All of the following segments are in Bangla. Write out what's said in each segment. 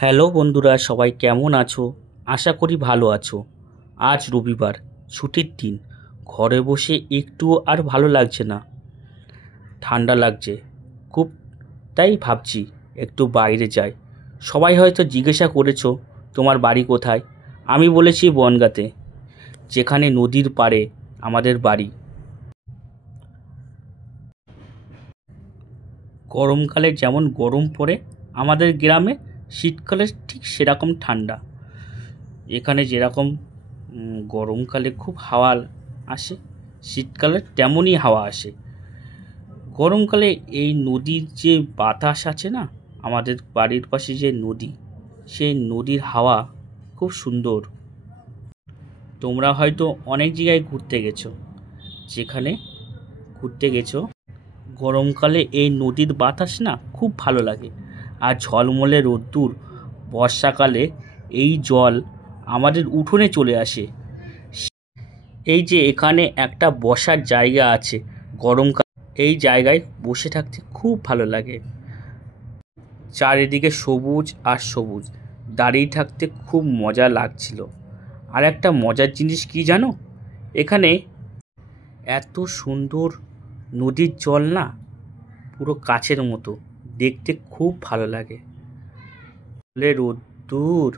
হ্যালো বন্ধুরা, সবাই কেমন আছো? আশা করি ভালো আছো। আজ রবিবার, ছুটির দিন। ঘরে বসে একটু আর ভালো লাগছে না, ঠান্ডা লাগছে খুব। তাই ভাবছি একটু বাইরে যাই। সবাই হয়তো জিজ্ঞাসা করেছো তোমার বাড়ি কোথায়। আমি বলেছি বনগাঁতে, যেখানে নদীর পাড়ে আমাদের বাড়ি। গরমকালে যেমন গরম পড়ে আমাদের গ্রামে, শীতকালে ঠিক সেরকম ঠান্ডা। এখানে যেরকম গরমকালে খুব হাওয়া আসে, শীতকালে তেমনই হাওয়া আসে। গরমকালে এই নদীর যে বাতাস আছে না, আমাদের বাড়ির পাশে যে নদী, সেই নদীর হাওয়া খুব সুন্দর। তোমরা হয়তো অনেক জায়গায় ঘুরতে গেছো, যেখানে ঘুরতে গেছো গরমকালে এই নদীর বাতাস না খুব ভালো লাগে। আর ঝলমলে রোদ্দুর, বর্ষাকালে এই জল আমাদের উঠোনে চলে আসে। এই যে এখানে একটা বসার জায়গা আছে, গরমকাল এই জায়গায় বসে থাকতে খুব ভালো লাগে। চারিদিকে সবুজ আর সবুজ, দাঁড়িয়ে থাকতে খুব মজা লাগছিল। আর একটা মজার জিনিস কি জানো, এখানে এত সুন্দর নদীর জল না, পুরো কাছের মতো, দেখতে খুব ভালো লাগে। রোদ্দুর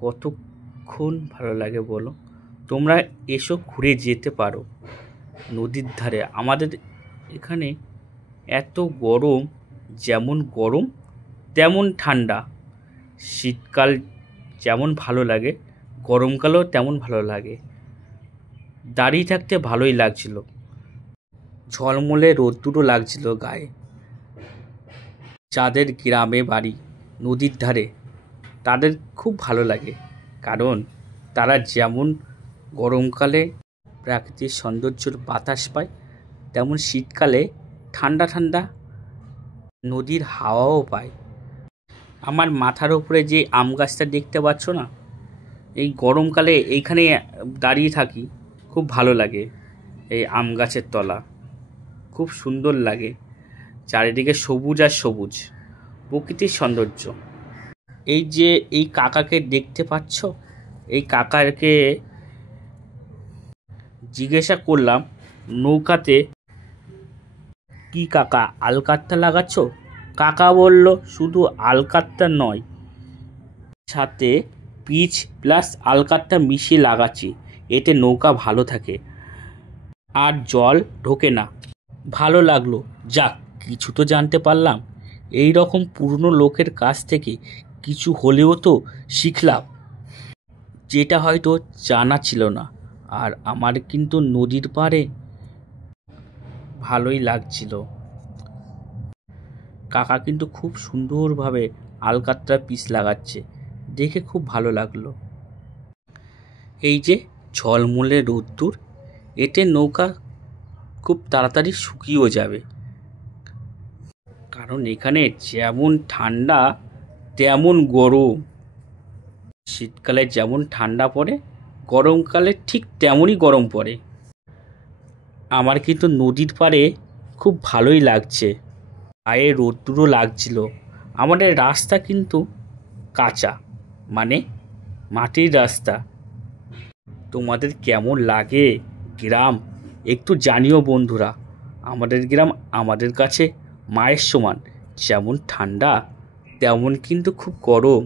কতক্ষণ ভালো লাগে বলো। তোমরা এসো, ঘুরে যেতে পারো নদীর ধারে। আমাদের এখানে এত গরম, যেমন গরম তেমন ঠান্ডা। শীতকাল যেমন ভালো লাগে, গরমকালেও তেমন ভালো লাগে। দাঁড়িয়ে থাকতে ভালোই লাগছিল, ঝলমলে রোদ্দুরও লাগছিল গায়ে। যাদের গ্রামে বাড়ি নদীর ধারে, তাদের খুব ভালো লাগে, কারণ তারা যেমন গরমকালে প্রাকৃতিক সৌন্দর্যের বাতাস পায়, তেমন শীতকালে ঠান্ডা ঠান্ডা নদীর হাওয়াও পায়। আমার মাথার উপরে যে আম গাছটা দেখতে পাচ্ছ না, এই গরমকালে এইখানে দাঁড়িয়ে থাকি, খুব ভালো লাগে। এই আম গাছের তলা খুব সুন্দর লাগে, চারিদিকে সবুজ আর সবুজ, প্রকৃতির সৌন্দর্য। এই যে এই কাকাকে দেখতে পাচ্ছ, এই কাকাকে জিজ্ঞাসা করলাম নৌকাতে কি কাকা আলকাতরা লাগাচ্ছ? কাকা বলল শুধু আলকাতরা নয়, সাথে পিচ প্লাস আলকাতরা মিশিয়ে লাগাচ্ছি, এতে নৌকা ভালো থাকে আর জল ঢোকে না। ভালো লাগলো, যাক কিছু তো জানতে পারলাম। এই রকম পুরনো লোকের কাছ থেকে কিছু হলেও তো শিখলাম, যেটা হয়তো জানা ছিল না। আর আমার কিন্তু নদীর পাড়ে ভালোই লাগছিল। কাকা কিন্তু খুব সুন্দরভাবে আলকাতরা পিস লাগাচ্ছে, দেখে খুব ভালো লাগলো। এই যে ঝলমলে রোদ্দুর, এতে নৌকা খুব তাড়াতাড়ি শুকিয়েও যাবে, কারণ এখানে যেমন ঠান্ডা তেমন গরম। শীতকালে যেমন ঠান্ডা পড়ে, গরমকালে ঠিক তেমনই গরম পড়ে। আমার কিন্তু নদীর পাড়ে খুব ভালোই লাগছে, গায়ে রোদ্দুরও লাগছিল। আমাদের রাস্তা কিন্তু কাঁচা, মানে মাটির রাস্তা। তোমাদের কেমন লাগে গ্রাম একটু জানিও বন্ধুরা। আমাদের গ্রাম আমাদের কাছে মায়ের সমান, যেমন ঠান্ডা তেমন কিন্তু খুব গরম।